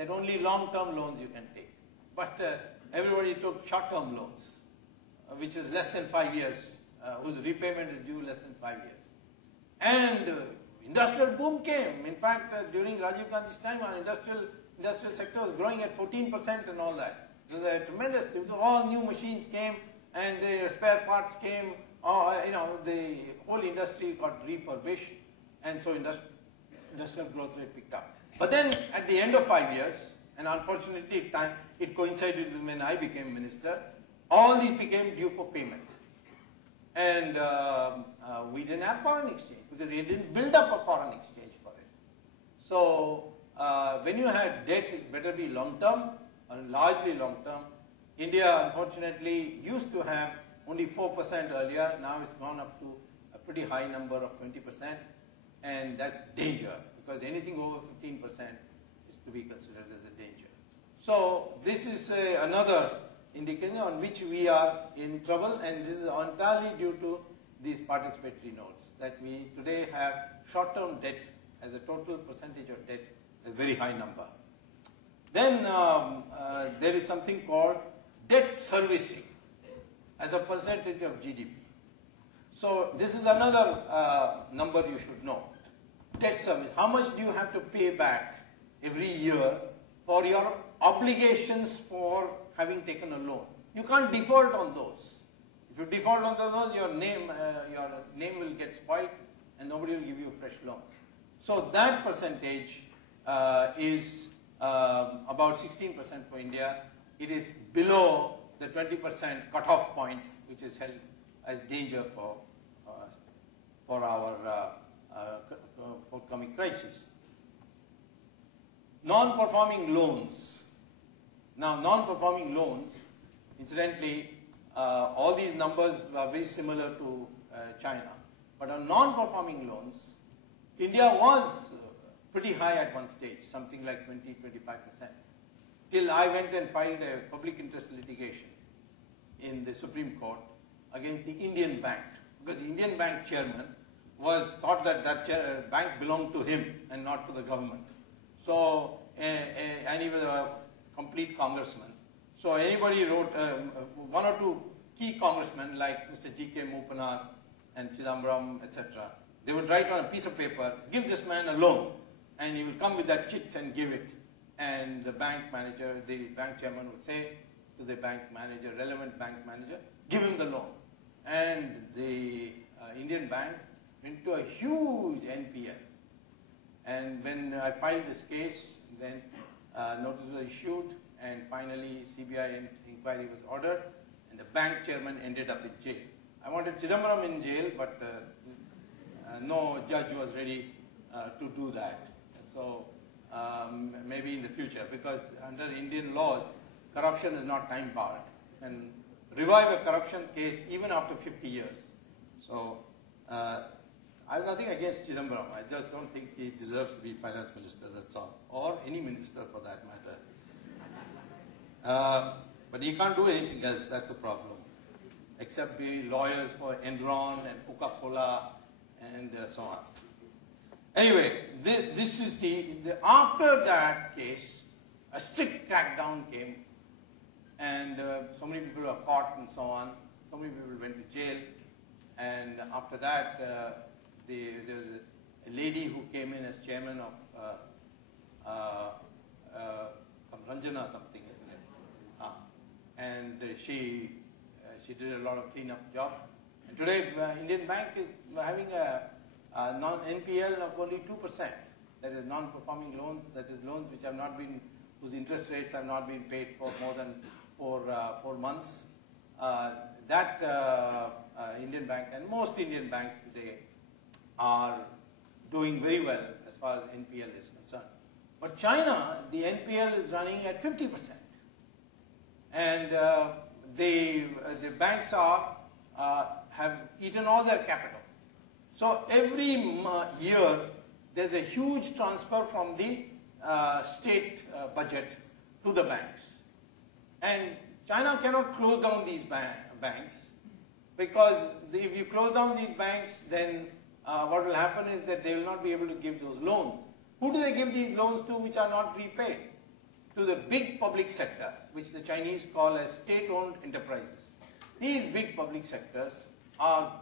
that only long-term loans you can take. But everybody took short-term loans, which is less than 5 years, whose repayment is due less than 5 years. And industrial boom came. In fact, during Rajiv Gandhi's time, our industrial sector was growing at 14% and all that. It was a tremendous, because all new machines came and the spare parts came. The whole industry got refurbished, and so industrial growth rate picked up. But then at the end of 5 years, and unfortunately it coincided with when I became minister, all these became due for payment. And we didn't have foreign exchange because we didn't build up a foreign exchange for it. So when you had debt, it better be long-term, or largely long-term. India, unfortunately, used to have only 4% earlier. Now it's gone up to a pretty high number of 20%. And that's danger, because anything over 15% is to be considered as a danger. So this is another indication on which we are in trouble, and this is entirely due to these participatory notes, that we today have short-term debt as a total percentage of debt, a very high number. Then there is something called debt servicing as a percentage of GDP. So this is another number you should know. Debt service. How much do you have to pay back every year for your obligations for having taken a loan? You can't default on those. If you default on those, your name will get spoiled and nobody will give you fresh loans. So that percentage is about 16% for India. It is below the 20% cutoff point, which is held as danger for our forthcoming crisis. Non-performing loans. Now, non-performing loans, incidentally, all these numbers are very similar to China. But on non-performing loans, India was pretty high at one stage, something like 20–25%. Till I went and filed a public interest litigation in the Supreme Court against the Indian bank, because the Indian bank chairman thought that bank belonged to him and not to the government. So, and he was a complete congressman. So anybody wrote, one or two key congressmen like Mr. G.K. Mopanar and Chidambaram, etc., they would write on a piece of paper, give this man a loan, and he will come with that chit and give it. And the bank manager, the bank chairman would say to the bank manager, relevant bank manager, give him the loan. And the Indian bank went to a huge NPL. And when I filed this case, then notice was issued, and finally CBI inquiry was ordered, and the bank chairman ended up in jail. I wanted Chidambaram in jail, but no judge was ready to do that. So maybe in the future, because under Indian laws, corruption is not time barred, and revive a corruption case even after 50 years. So I have nothing against Chidambaram. I just don't think he deserves to be finance minister, that's all. Or any minister for that matter. But he can't do anything else, that's the problem. Except be lawyers for Enron and Coca-Cola and so on. Anyway, this is after that case, a strict crackdown came, and so many people were caught and so on. So many people went to jail, and after that, there was a lady who came in as chairman of some Ranjana something, isn't it? And she did a lot of cleanup job. And today, Indian Bank is having a non-NPL of only 2%. That is non-performing loans. That is loans which have not been, whose interest rates have not been paid for more than 4 months. Indian Bank and most Indian banks today are doing very well as far as NPL is concerned. But China, the NPL is running at 50%. And the banks have eaten all their capital. So every year, there's a huge transfer from the state budget to the banks. And China cannot close down these banks, because if you close down these banks, then what will happen is that they will not be able to give those loans. Who do they give these loans to which are not repaid? to the big public sector, which the Chinese call as state-owned enterprises. These big public sectors are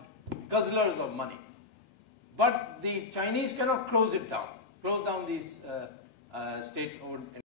guzzlers of money. But the Chinese cannot close down these state-owned